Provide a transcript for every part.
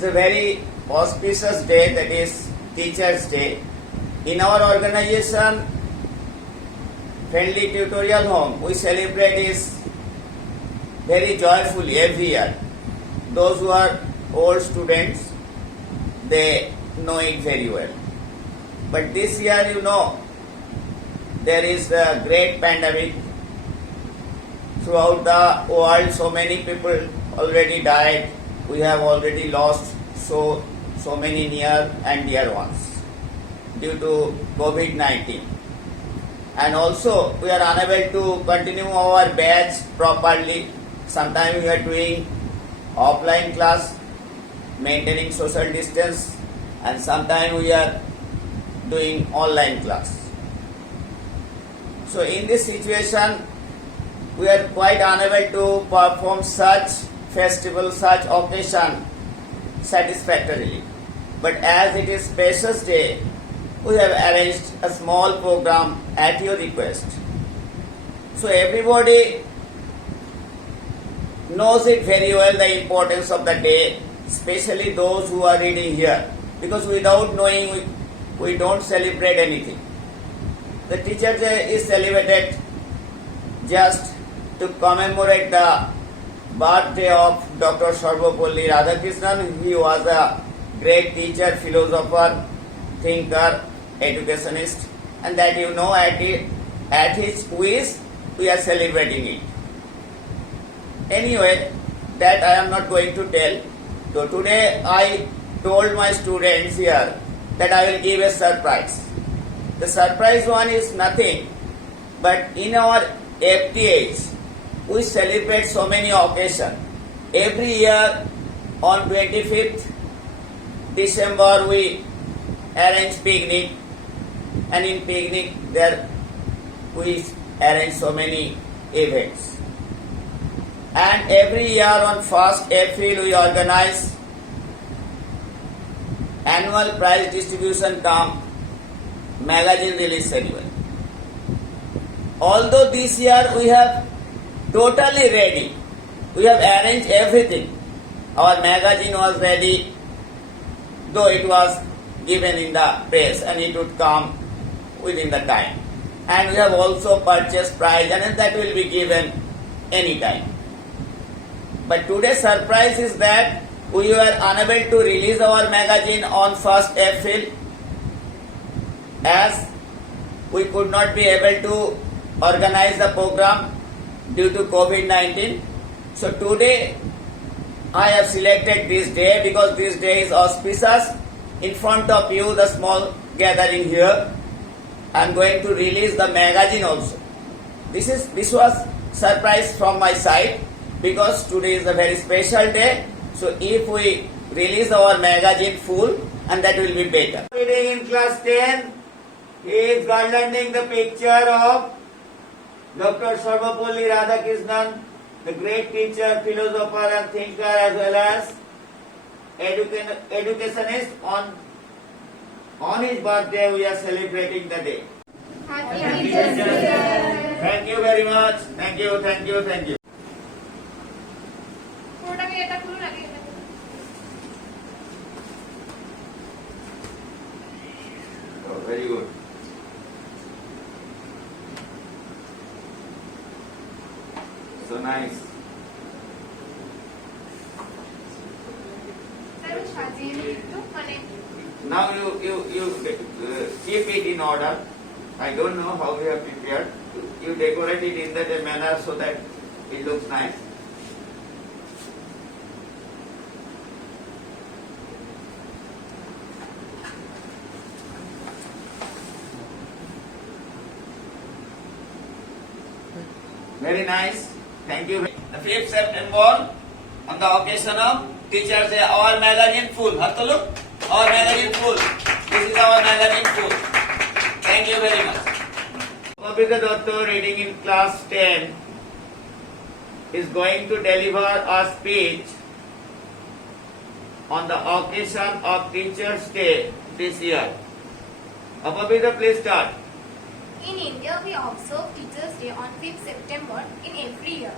is a very auspicious day, that is Teachers' Day. In our organization, Friendly Tutorial Home, we celebrate this very joyfully every year. Those who are old students, they know it very well. But this year, there is a great pandemic throughout the world. So many people already died. We have already lost so many near and dear ones due to COVID-19. And also, we are unable to continue our batch properly. Sometimes we are doing offline class, maintaining social distance, and sometimes we are doing online class. So in this situation, we are quite unable to perform such festival, such occasion satisfactorily. But as it is Freshers' Day, we have arranged a small program at your request. So everybody knows it very well, the importance of the day, especially those who are reading here. Because without knowing, we don't celebrate anything. The Teachers' Day is celebrated just to commemorate the birthday of Dr. Sarvapalli Radhakrishnan. He was a great teacher, philosopher, thinker, educationist, and that at his wish we are celebrating it. Anyway, that I am not going to tell. So today I told my students here that I will give a surprise. The surprise one is nothing, but in our FTH, we celebrate so many occasions. Every year on 25th December we arrange picnic, and in picnic there we arrange so many events. And every year on 1st April we organize annual prize distribution cum magazine release ceremony. Although this year we have totally ready, we have arranged everything. Our magazine was ready, though it was given in the press and it would come within the time. And we have also purchased prize and that will be given anytime. But today's surprise is that we were unable to release our magazine on 1st April as we could not be able to organize the program due to COVID-19. So today I have selected this day because this day is auspicious. In front of you, the small gathering here, I am going to release the magazine also. This was surprise from my side because today is a very special day. So if we release our magazine full, and that will be better. Reading in class 10, he is garlanding the picture of Dr. Sarvapalli Radhakrishnan, the great teacher, philosopher and thinker as well as educationist. On his birthday we are celebrating the day. Happy Teachers' Day. Thank you very much. Thank you. Oh, very good. So nice. Now you keep it in order. I don't know how we have prepared. You decorate it in that manner so that it looks nice. Very nice. Thank you. The 5th September, on the occasion of Teachers' Day, our magazine full. Have to look. Our magazine full. This is our magazine full. Thank you very much. Babita Dotto, reading in class 10, is going to deliver a speech on the occasion of Teachers' Day this year. Babita, please start. In India, we observe Teachers' Day on 5th September in every year.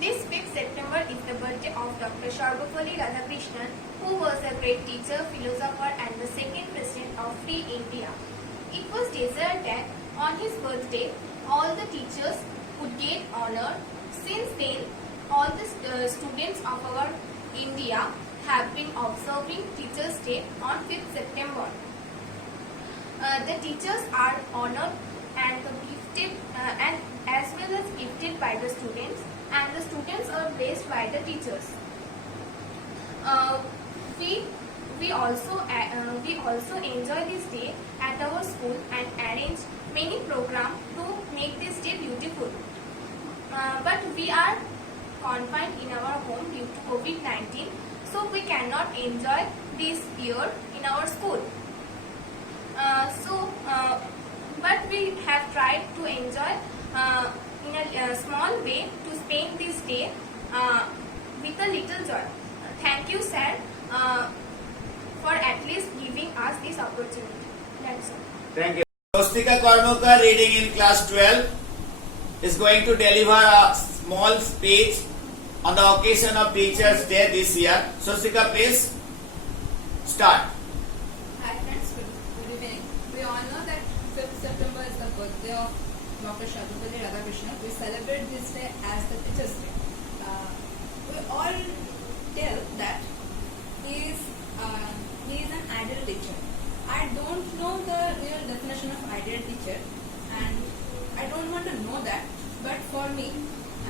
This 5th September is the birthday of Dr. Sarvapalli Radhakrishnan, who was a great teacher, philosopher and the second president of Free India. It was desired that on his birthday, all the teachers would get honor. Since then, all the students of our India have been observing Teachers' Day on 5th September. The teachers are honored and gifted and as well as gifted by the students, and the students are blessed by the teachers. We also enjoy this day at our school and arrange many programs to make this day beautiful. But we are confined in our home due to COVID-19, so we cannot enjoy this year in our school. But we have tried to enjoy in a small way to spend this day with a little joy. Thank you, sir, for at least giving us this opportunity. That's all. Thank you. Swastika Karmakar, reading in class 12, is going to deliver a small speech on the occasion of Teachers' Day this year. Swastika, please start. Hi friends, good evening. We all know that 5th September is the birthday of Dr. Sarvapalli Radhakrishnan. We celebrate this day as the Teachers' Day. We all tell that he is an ideal teacher. I don't know the real definition of ideal teacher, and I don't want to know that. But for me,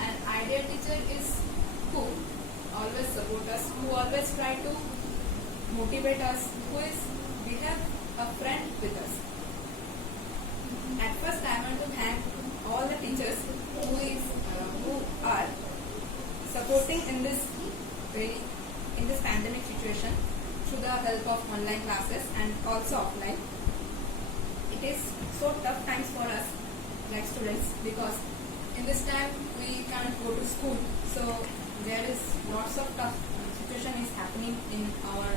an ideal teacher is who always support us, who always try to motivate us, we have a friend with us. At first, I want to thank all the teachers who are supporting in this pandemic situation through the help of online classes and also offline. It is so tough times for us like students, because in this time we can't go to school, so there is lots of tough situation is happening in our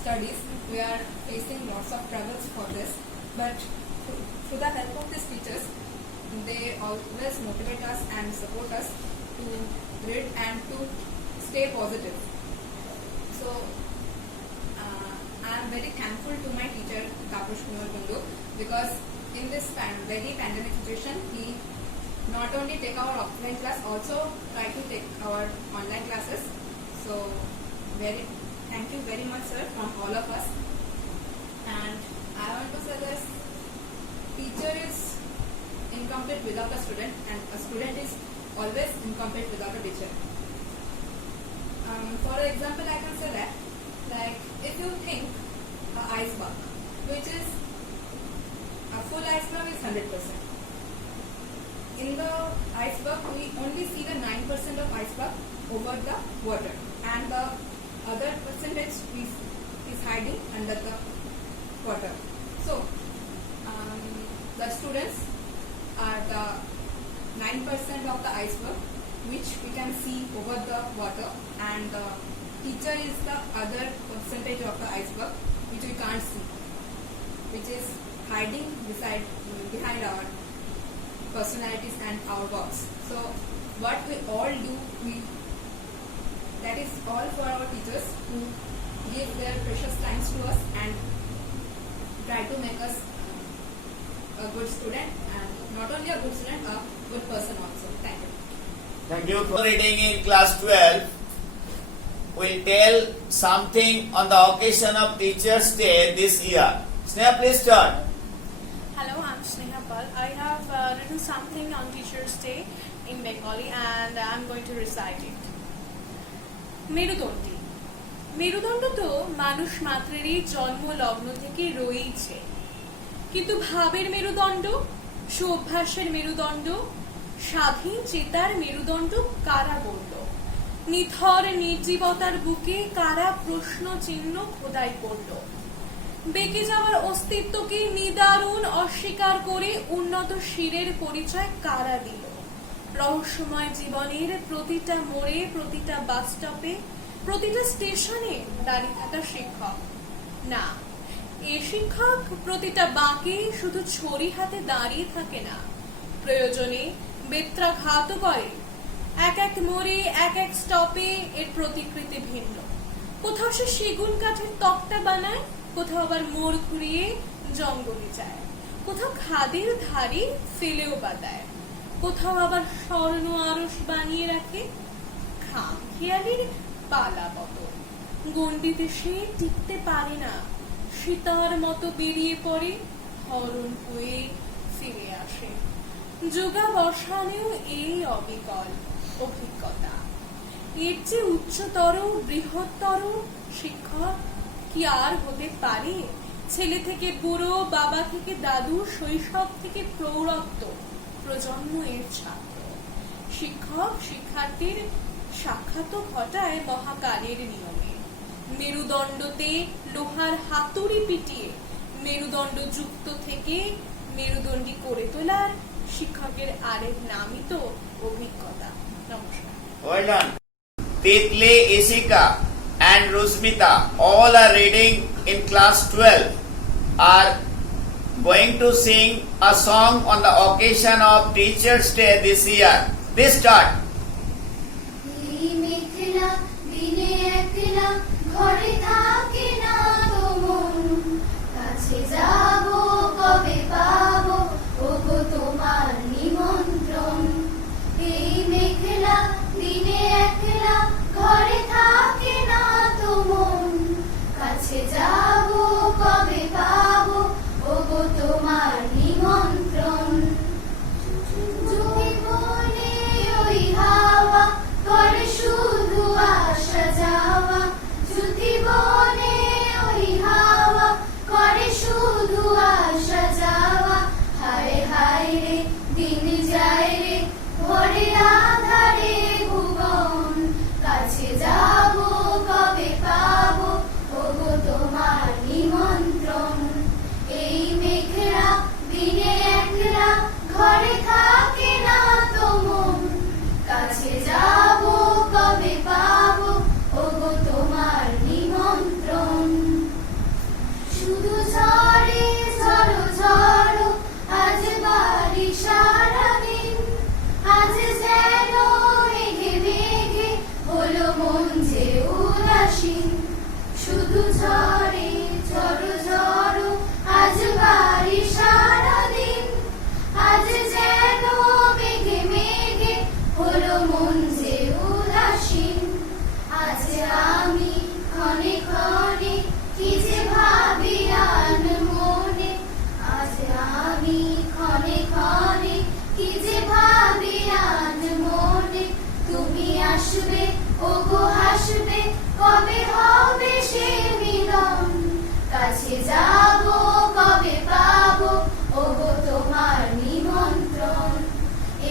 studies. We are facing lots of struggles for this, but through the help of these teachers, they always motivate us and support us to read and to stay positive. So I am very thankful to my teacher Tapush Kumar Bundu, because in this very pandemic situation, he not only take our offline class, also try to take our online classes. So thank you very much, sir, from all of us. And I want to say this: teacher is incomplete without a student, and a student is always incomplete without a teacher. For example, I can say that, like, if you think an iceberg, which is a full iceberg is 100%. In the iceberg, we only see the 9% of iceberg over the water, and the other percentage is hiding under the water. So, the students are the 9% of the iceberg, which we can see over the water, and the teacher is the other percentage of the iceberg, which we can't see, which is hiding behind our personalities and our works. So what we all do, that is all for our teachers who give their precious times to us and try to make us a good student, and not only a good student, a good person also. Thank you. Thank you for reading in class 12. We'll tell something on the occasion of Teachers' Day this year. Sneha, please start. Hello, I'm Sneha Pal. I have written something on Teachers' Day in Bengali, and I'm going to recite it. মেরুদণ্ডী মেরুদণ্ড তো মানুষ মাত্রেরই জন্ম লগ্ন থেকে রয়েছে, কিন্তু ভাবের মেরুদণ্ড, সুঅভ্যাসের মেরুদণ্ড, স্বাধীন চেতার মেরুদণ্ড কারা বলল? নিথর নির্জীবতার বুকে কারা প্রশ্ন চিহ্ন খোদাই করল? বেঁকে যাওয়ার অস্তিত্বকে নিদারুণ অস্বীকার করে উন্নত শিরের পরিচয় কারা দিল? রহস্যময় জীবনের প্রতিটা মোড়ে, প্রতিটা বাস স্টপে, প্রতিটা স্টেশনে দাঁড়িয়ে থাকা শিক্ষক না, এ শিক্ষক প্রতিটা বাঁকে শুধু ছড়ি হাতে দাঁড়িয়ে থাকে না, প্রয়োজনে বেত্রাঘাতও করে, এক এক মোড়ে এক এক স্টপে এর প্রতিকৃতি ভিন্ন। কোথাও সে সেগুন কাঠের তক্তা বানায়, কোথাও আবার মোড় ঘুরিয়ে জঙ্গলে যায়, কোথাও খাদের ধারে ফেলেও বাদায়, কোথাও আবার স্বর্ণ আরস বানিয়ে রাখে। খামখেয়ালির পালা বদল, গণ্ডিতে সে টিকতে পারে না, সীতার মতো বেরিয়ে পড়ে, হরণ হয়ে ফিরে আসে। যোগাবসানেও এই অবিকল অভিজ্ঞতা। এর যে উচ্চতর বৃহত্তর শিক্ষক কি আর হতে পারে? ছেলে থেকে বুড়ো, বাবা থেকে দাদু, শৈশব থেকে প্রৌঢ়ত্ব, প্রজন্ম এর ছাত্র। শিক্ষক শিক্ষার্থীর সাক্ষাৎ ঘটায় মহাকালের নিয়মে। মেরুদণ্ডতে লোহার হাতুড়ি পিটিয়ে মেরুদণ্ড যুক্ত থেকে মেরুদণ্ডী করে তোলার শিক্ষকের আরেক নামই তো অভিজ্ঞতা। নমস্কার। Well done. Titli, Ishika and Rusmita all are reading in class 12 are going to sing a song on the occasion of Teachers' Day this year. Please start. এই মেঘলা দিনে একলা ঘরে থাকে না তো মন, কাছে যাব কবে পাবো ওগো তোমার নিমন্ত্রণ। এই মেঘলা দিনে একলা ঘরে থাকে না তো মন, কাছে যাব কবে পাবো ওগো তোমার নিমন্ত্রণ। জীবনে ওই হাওয়া করে শুধু আসা যাওয়া, জীবনে ওই হাওয়া করে শুধু আসা যাওয়া। হায় হায় রে দিন যায় রে ঘরে আধারে ভুবন, কাছে যাব কবে পাবো ওগো তোমার নিমন্ত্রণ। এই মেঘলা দিনে একলা ঘরে থাকে না তো মন, কাছে যাব কবে পাবো ওগো তোমার নিমন্ত্রণ। শুধু ঝড়ে ঝড়ো ঝড়ো আজ বাড়ি সারাদিন, আজ যেন মেঘে মেঘে হলো মন যে উদাসীন। শুধু ঝড়ে ঝড়ো ঝড়ো আজ বাড়ি সারাদিন, আজ যেন মেঘে মেঘে হলো মন যে উদাসীন। আজ আমি ক্ষণে ক্ষণে কি যে ভাবি আন মনে, আজ আমি ক্ষণে ক্ষণে কি যে ভাবি আন মনে। তুমি আসবে ওগো হাসবে কবে হবে সে মিলন, কাছে যাব কবে পাবো ওগো তোমার নিমন্ত্রণ।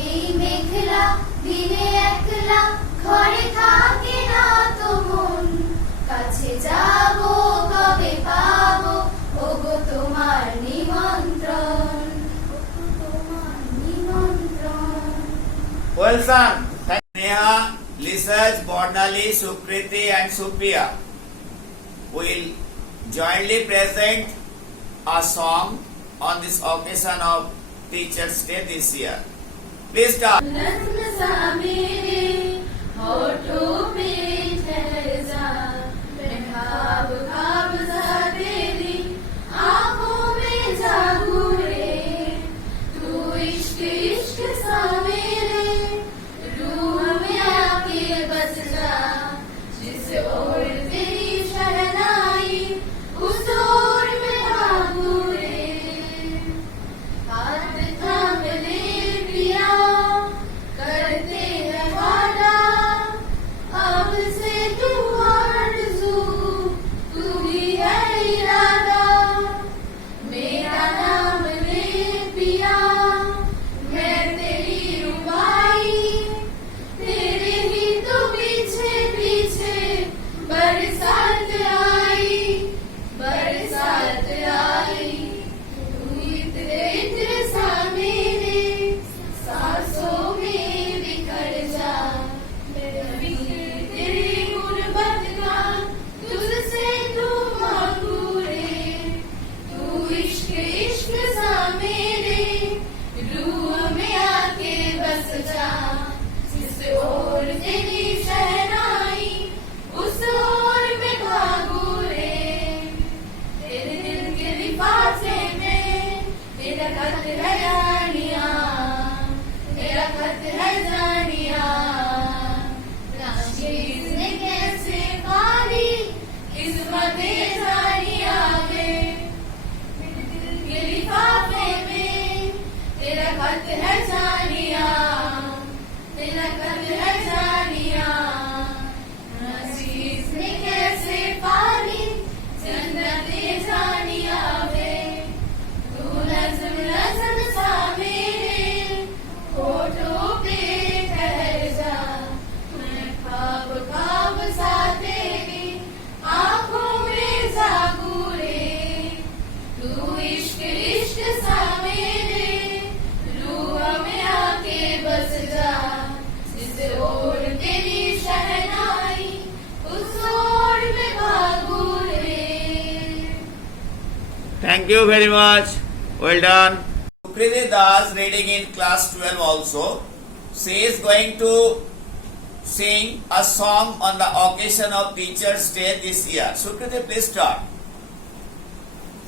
এই মেঘলা দিনে একলা ঘরে থাকে না তো মন, কাছে যাব কবে পাবো ওগো তোমার নিমন্ত্রণ, ওগো তোমার নিমন্ত্রণ। Well done. Thank you. Neha, Lisaj, Bornali, Sukriti and Supriya will jointly present a song on this occasion of Teachers' Day this year. Please start. नज्म सा मेरे होठों पे ठहर जा, मैं ख्वाब ख्वाब सा तेरी आंखों में जागू रे। तू इश्क इश्क सा मेरे रूह में आके बस जा, जिस ओर तेरी शहनाई उस ओर में भागू रे। हाथ थाम ले पिया करते हैं वादा, अब से Thank you very much. Well done. Sukriti Das reading in class 12 also. She is going to sing a song on the occasion of Teachers' Day this year. Sukriti, please start.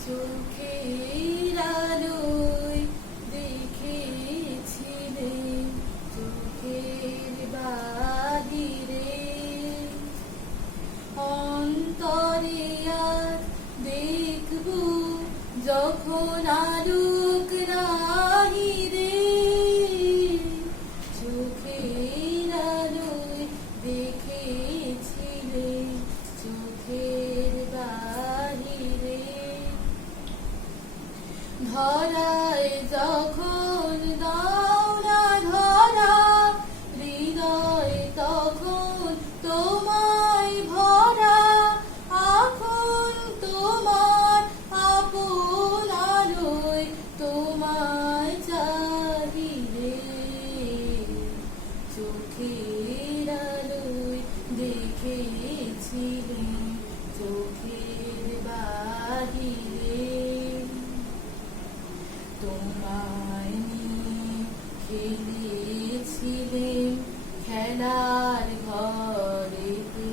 চোখের আলোয় দেখেছিলেন চোখের বাহিরে অন্তরে আর দেখব যখন আলোক নাহিরে চোখের আলোয় দেখেছিলেন চোখের বাহিরে ধরায় যখন দাওনা ধরা হৃদয় তখন তোমায় ভরা এখন তোমার আপন আলোয় তোমায় চাহিলে চোখের আলোয় দেখেছিলেন চোখের বাহিরে তোমায় নিয়ে খেলেছিলেন খেলার ঘরেতে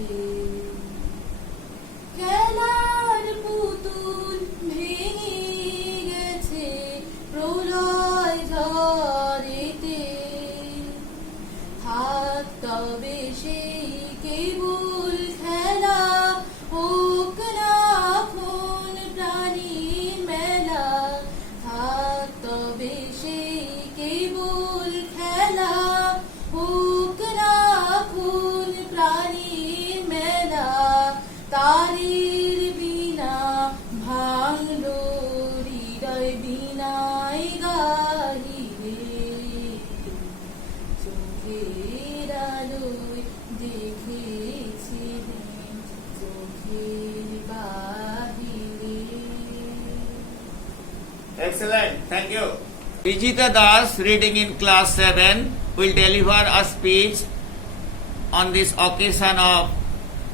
খেলার পুতুল ভেঙে গেছে প্রলয় ঝড়েতে থাক তবে সেই কেবল খেলা হোক না এখন প্রাণীর মেলা থাক তবে সেই কেবল খেলা হোক না এখন প্রাণীর মেলা তারের বিনা ভাঙলো হৃদয় বিনায় গাহিরে চোখের আলোয় দেখেছিলেন চোখের বাহিরে Excellent. Thank you. Vijita Das reading in class 7 will deliver a speech on this occasion of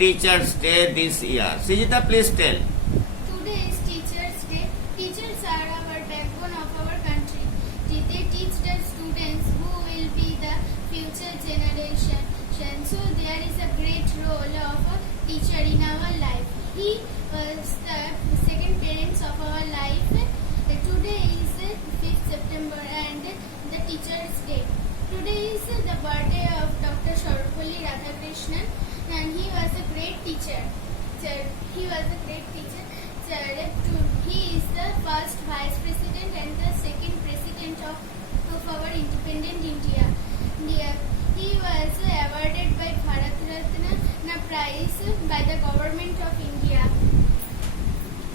Teachers' Day this year. Vijita, please tell. Today is Teachers' Day. Teachers are our backbone of our country. They teach the students who will be the future generation. So there is a great role of a teacher in our life. He was the second parents of our life. Today is 5th September and the Teachers' Day. Today is the birthday of Dr. Sarvapalli Radhakrishnan and he was a great teacher. He was a great teacher. He is the first vice president and the second president of our independent India. He was awarded by Bharat Ratna prize by the government of India.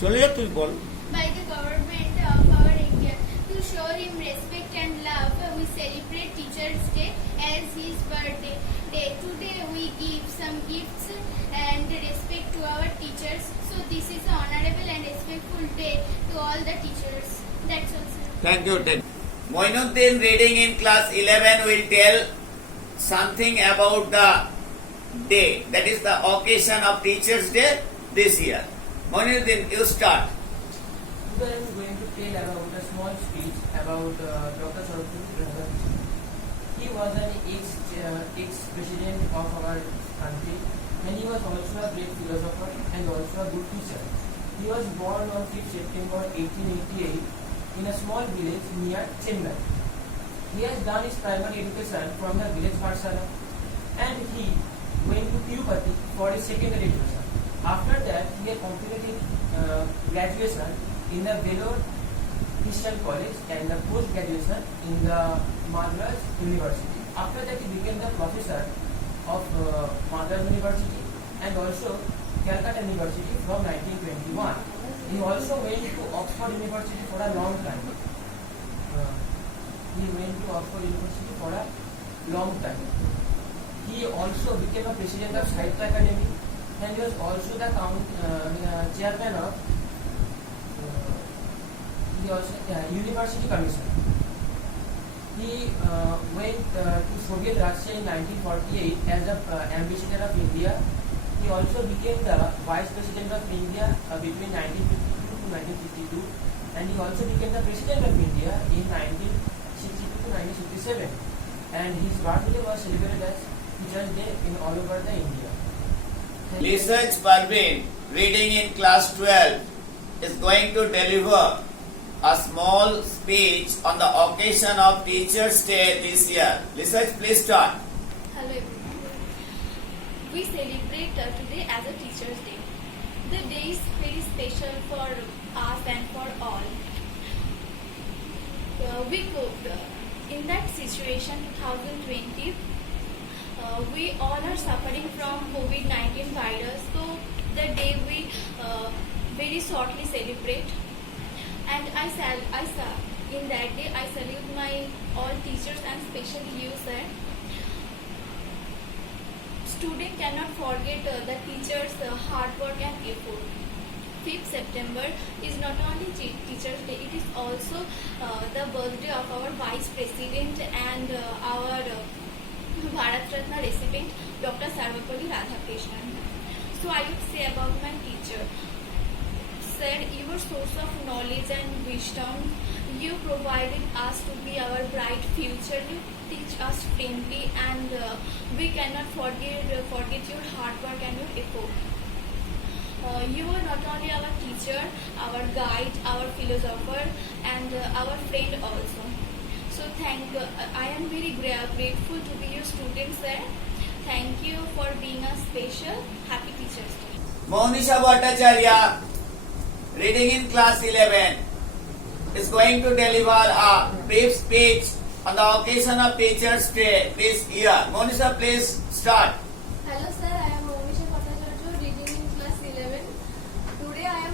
চলে যা তুই বল By the government of our India. To show him respect and love, we celebrate Teachers' Day as his birthday. Today we give some gifts and respect to our teachers. So this is an honorable and respectful day to all the teachers. That's all, sir. Thank you. Moinuddin reading in class 11 will tell something about the day, that is the occasion of Teachers' Day this year. Moinuddin, you start. Today I am going to tell about a small speech about Dr. Sarvapalli Radhakrishnan. He was an ex-president of our country and he was also a great philosopher and also a good teacher. He was born on 5th September 1888 in a small village near Chennai. He has done his primary education from the village Varsala and he went to Tirupati for his secondary education. After that, he had completed his graduation in the Vellore Christian College and the post-graduation in the Madras University. After that, he became the professor of Madras University and also Calcutta University from 1921. He also went to Oxford University for a long time. He also became a president of Sahitya Academy and he was also the chairman of University Commission. He went to Soviet Russia in 1948 as the ambassador of India. He also became the vice president of India between 1952 to 1952, and he also became the President of India in 1962 to 1967. And his birthday was celebrated as Teachers Day in all over the India. Research Parveen, reading in class 12, is going to deliver a small speech on the occasion of Teachers' Day this year. Research, please start. Hello everyone. We celebrate today as a Teacher's Day. The day is very special for us and for all. We coped in that situation 2020. We all are suffering from COVID-19 virus, so the day we very shortly celebrate. And in that day I salute my all teachers and especially you, sir. Student cannot forget the teachers' hard work and effort. 5th September is not only Teachers' Day, it is also the birthday of our Vice President and our Bharat Ratna recipient, Dr. Sarvapalli Radhakrishnan. So I would say about my teacher. Sir, your source of knowledge and wisdom, you provided us to be our bright future. You teach us friendly, and we cannot forget your hard work and your effort. You are not only our teacher, our guide, our philosopher, and our friend also. So I am very grateful to be your student, sir. Thank you for being a special. Happy Teachers Day. Monisha Bhattacharya, reading in class 11, is going to deliver a brief speech on the occasion of Teachers' Day this year. Monisha, please start. Hello sir, I am Monisha Bhattacharya, reading in class 11. Today I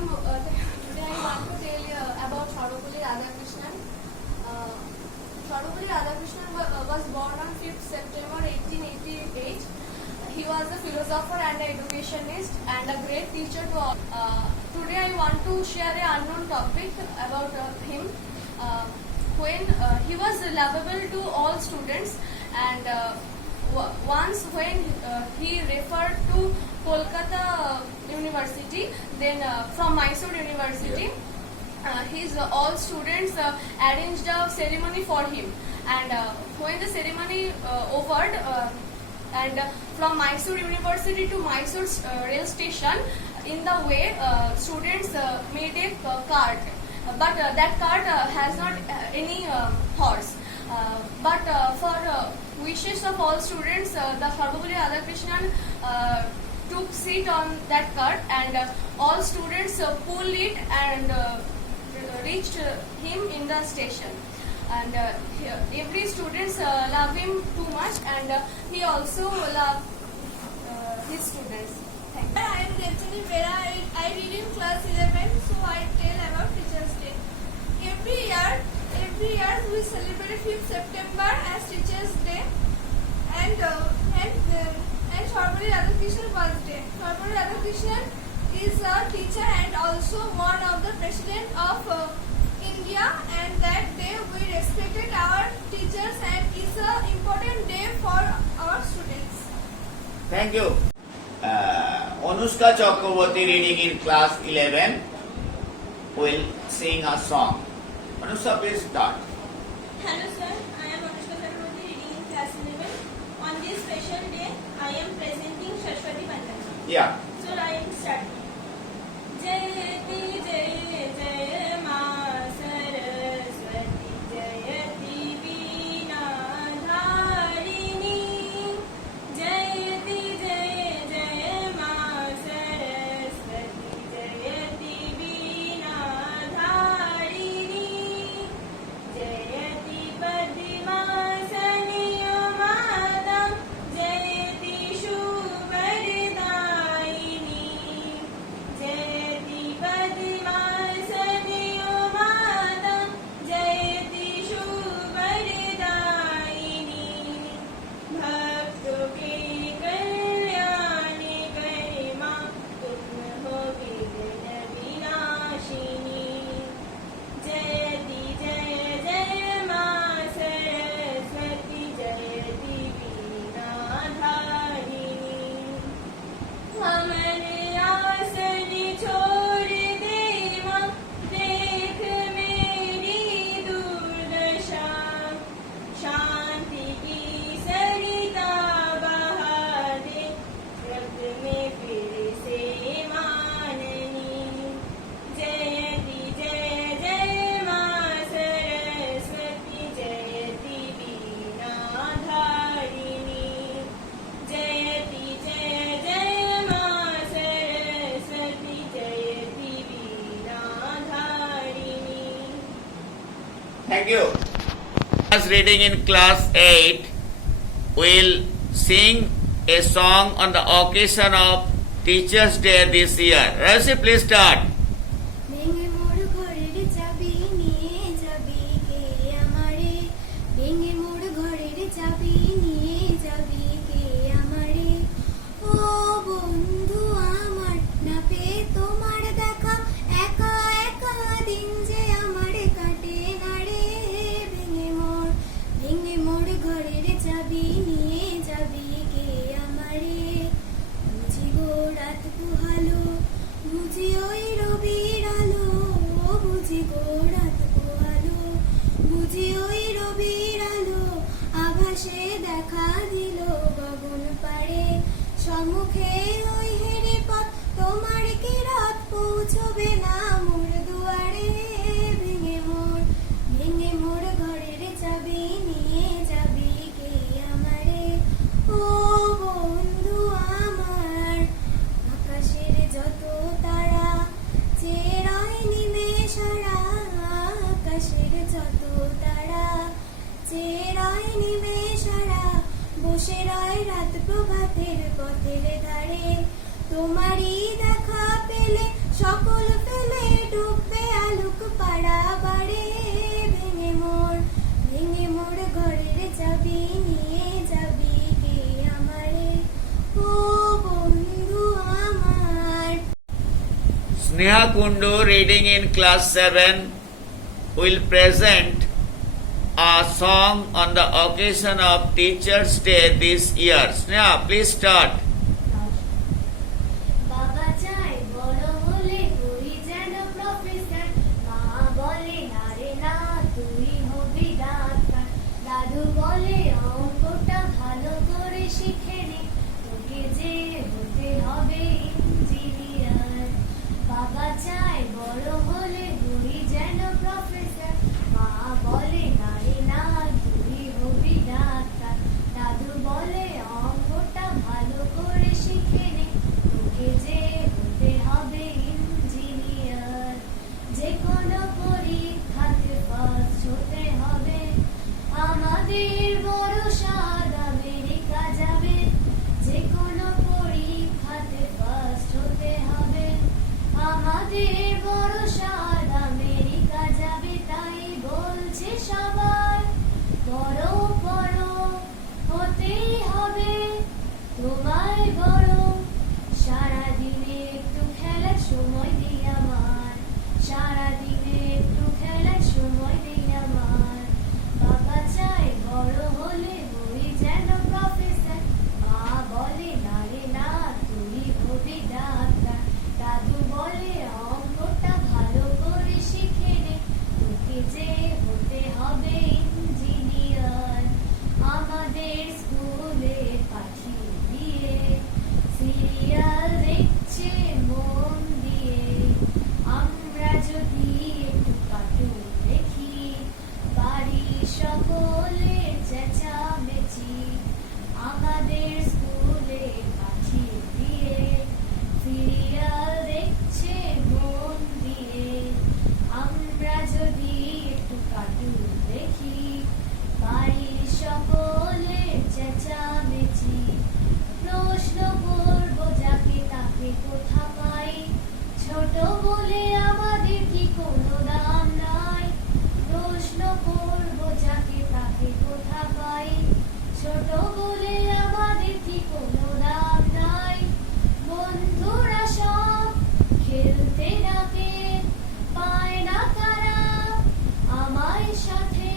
want to tell you about Sarvapalli Radhakrishnan. Sarvapalli Radhakrishnan was born on 5th September 1888. He was a philosopher and an educationist and a great teacher to all. Today I want to share an unknown topic about him. When he was lovable to all students, and once when he referred to Kolkata University, then from Mysore University, his all students arranged a ceremony for him, and when the ceremony over, and from Mysore University to Mysore rail station, in the way students made a cart, but that cart has not any horse. But for wishes of all students, the Sarvapalli Radhakrishnan took seat on that cart, and all students pulled it and reached him in the station. And every students love him too much, and he also loved his students. Thank you. I am Rachel Vera. I read in class 11, so I tell about Teachers' Day. Every year we celebrate 5th September as Teachers' Day, and Sarvapalli Radhakrishnan birthday. Sarvapalli Radhakrishnan is a teacher and also one of the president of India, and that day we respected our teachers, and it's an important day for our students. Thank you. Anushka Chakraborty, reading in class 11, will sing a song. Anushka, please start. Hello sir, I am Anushka Chakraborty, reading in class 11. On this special day, I am presenting Saraswati Vandana. Yeah. So I am starting. Jayati Jay Ma Saraswati Jayati Veena Dharini. Jayati Jay Ma Saraswati Jayati Veena Dharini. Jayati Padmasani Madam Jayati Shubhardayini. Thank you. As reading in class 8 will sing a song on the occasion of Teachers' Day this year. Rasi, please start. ভেঙে মোর ঘরের চাবি নিয়ে যাবি কে আমারে ভেঙে মোর ঘরের চাবি নিয়ে যাবি কে আমারে ও বন্ধু আমার না পেয়ে তোমার দেখা একা একা দিন যে আমার কাটে না রে ভেঙে মোর ঘরের চাবি নিয়ে যাবি কে আমারে বুঝি গো রাত পুহালো বুঝি ওই রবির আলো বুঝি গো রাত পোহালো বুঝি ওই রবির আলো আভাসে দেখা দিল গগন পাড়ে সম্মুখে ওই হেরে পথ তোমার কি রাত পৌঁছবে না মোর দুয়ারে ভেঙে মোর ঘরের চাবি নিয়ে যাবি কে আমারে ও বন্ধু আমার আকাশের যত তারা চেরাই নিমেষারা আকাশের যত তারা চেরাই নিমেষারা বসে রয় রাত প্রভাতের পথের ধারে তোমারই দেখা পেলে সকল ফেলে ডুববে আলোক পাড়া বাড়ে ভেঙে মোর ঘরের চাবি নিয়ে যাবি কে আমারে ও বন্ধু আমার Sneha Kundu, reading in class 7, will present a song on the occasion of Teachers' Day this year. Sneha, please start. বাবা চাই বড় হলে তুই যেন প্রফেসর মা বলে না রে না তুই হবি ডাক্তার দাদু বলে অঙ্কটা ভালো করে শিখে নে তোকে যে হতে হবে ইঞ্জিনিয়ার বাবা চাই বড় হলে তুই যেন প্রফেসর মা বলে না রে না তুই হবি ডাক্তার দাদু বলে অঙ্কটা ভালো করে শিখে নে তোকে যে হতে হবে ইঞ্জিনিয়ার যে কোনো পরীক্ষাতে ফার্স্ট হতে হবে আমাদের বড় স্বাদ আমেরিকা যাবে যে কোনো পরীক্ষাতে ফার্স্ট হতে হবে আমাদের বড় স্বাদ আমেরিকা যাবে তাই বলছে সবাই বড় বড় হতেই হবে তোমায় বড় সারাদিনে একটু খেলার সময় দিই আমার সারাদিনে একটু খেলার সময় দিই আমার বাবা চাই বড় হলে হই যেন প্রফেসর মা বলে না রে না তুই হবি ডাক্তার দাদু বলে অঙ্কটা ভালো করে শিখে নে তোকে যে হতে হবে ইঞ্জিনিয়ার আমাদের স্কুলে পাঠিয়ে দিয়ে সিরিয়াল দেখছে মন দিয়ে আমরা যদি একটু কার্টুন দেখি বাড়ি সকলে চেঁচামেচি আমাদের স্কুলে পাঠিয়ে দিয়ে সিরিয়াল দেখছে মন দিয়ে আমরা যদি একটু কার্টুন দেখি বাড়ি সকলে চেঁচামেচি প্রশ্ন করবো যাকে তাকে কোথা পাই ছোট বলে আমাদের কি কোনো দাম নাই প্রশ্ন করবো যাকে তাকে কোথা পাই ছোট বলে আমাদের কি কোনো দাম নাই বন্ধুরা সব খেলতে ডাকে পায় না তারা আমায় সাথে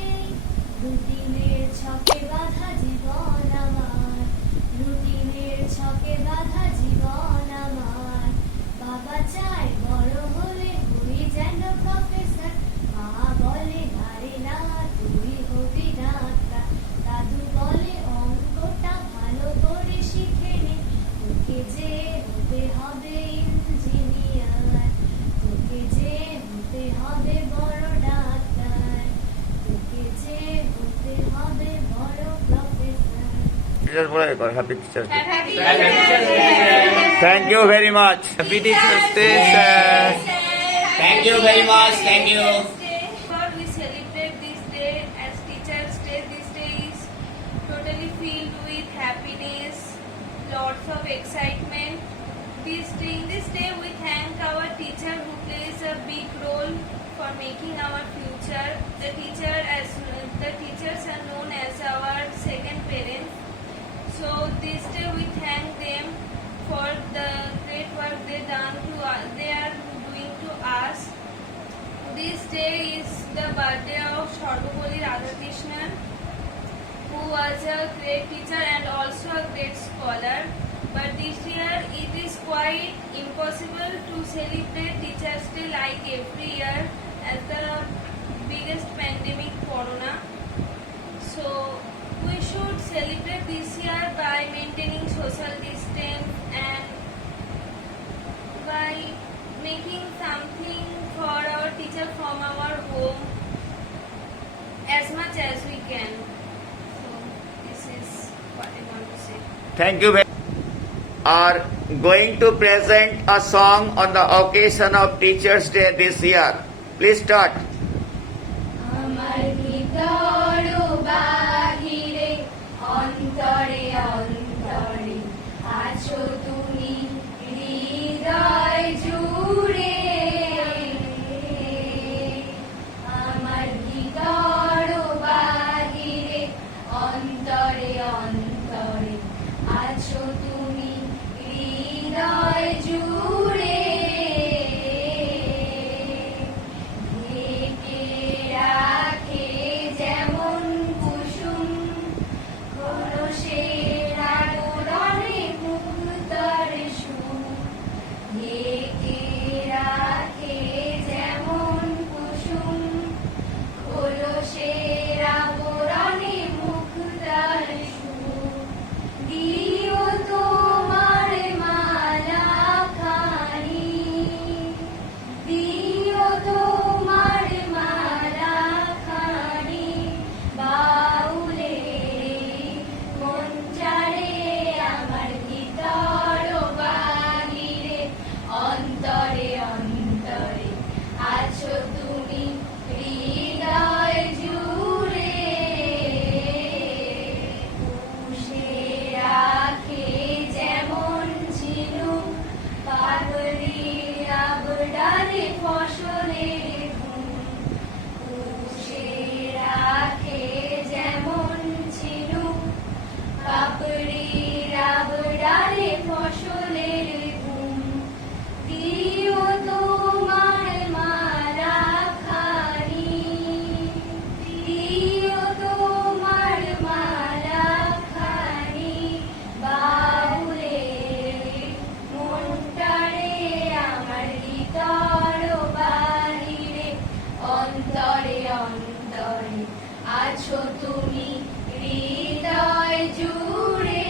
রুটিনের ছকে বাঁধা জীবন আমার রুটিনের ছকে বাঁধা জীবন আমার বাবা চাই বড় হলে হই যেন প্রফেসর মা বলে না রে না তুই হবি ডাক্তার দাদু বলে অঙ্কটা ভালো করে শিখে নে তোকে যে হতে হবে ইঞ্জিনিয়ার তোকে যে হতে হবে বড় ডাক্তার তোকে যে হতে হবে বড় professor Teachers Day. Happy Teachers Day. Thank you very much. Happy Teachers Day, sir. Thank you very much. Thank you. We celebrate this day lots of excitement. In this day, we thank our teacher who plays a big role for making our future. The teachers are known as our second parents. So this day we thank them for the great work they are doing to us. This day is the birthday of Sharbapalli Radhakrishnan, who was a great teacher and also a great scholar. But this year it is quite impossible to celebrate Teachers' Day like every year as the biggest pandemic corona. So we should celebrate this year by maintaining social distance and by making something for our teacher from our home as much as we can. So this is what I want to say. Thank you very much. Are going to present a song on the occasion of Teachers' Day this year. Please start. আমার ভিতর ও বাহিরে অন্তরে অন্তরে আছো তুমি হৃদয় জুড়ে আমার ভিতর ও বাহিরে অন্তরে অন্তরে আছো তুমি হৃদয় জুড়ে ঢেকে রাখে যেমন কুসুম খোলসের আগুনে মুক্তার সুর ঢেকে রাখে যেমন কুসুম খোলসের আগুনে মুক্তার সুর দিও তোমার মালা খানি দিও তোমার মালা খানি বাউলে মঞ্চারে আমার ভিতর ও বাহিরে অন্তরে অন্তরে আছো তুমি হৃদয় জুড়ে পুষে রাখে যেমন ঝিনুক পাগলি আবডালে ফসলের ঘুম পুষে রাখে যেমন ঝিনুক পাপড়ি আবডালে ফসলের ঘুম দিও তোমার মালা খানি দিও তোমার মালা খানি বাউলে মনটারে আমার ভিতর ও বাহিরে অন্তরে অন্তরে আছো তুমি হৃদয় জুড়ে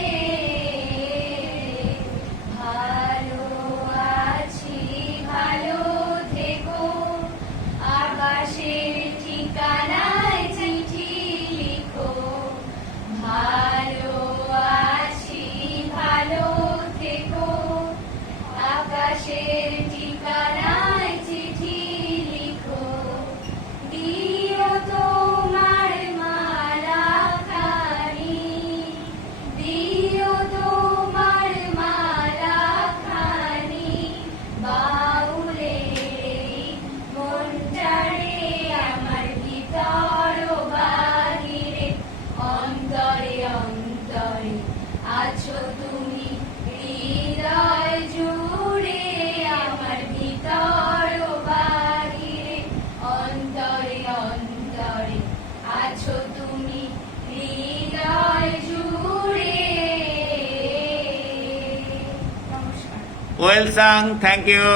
ভালো আছি ভালো থেকো আকাশের ঠিকানায় চিঠি লিখো ভালো আছি ভালো থেকো আকাশের ঠিকানায় চিঠি লিখো দিও তোমার মালা খানি দিও তোমার মালা খানি বাউলে মনটারে আমার ভিতর ও বাহিরে অন্তরে অন্তরে আছো তুমি হৃদয় জুড়ে আমার ভিতর ও বাহিরে অন্তরে অন্তরে আছো তুমি হৃদয় জুড়ে নমস্কার Well sung. Thank you.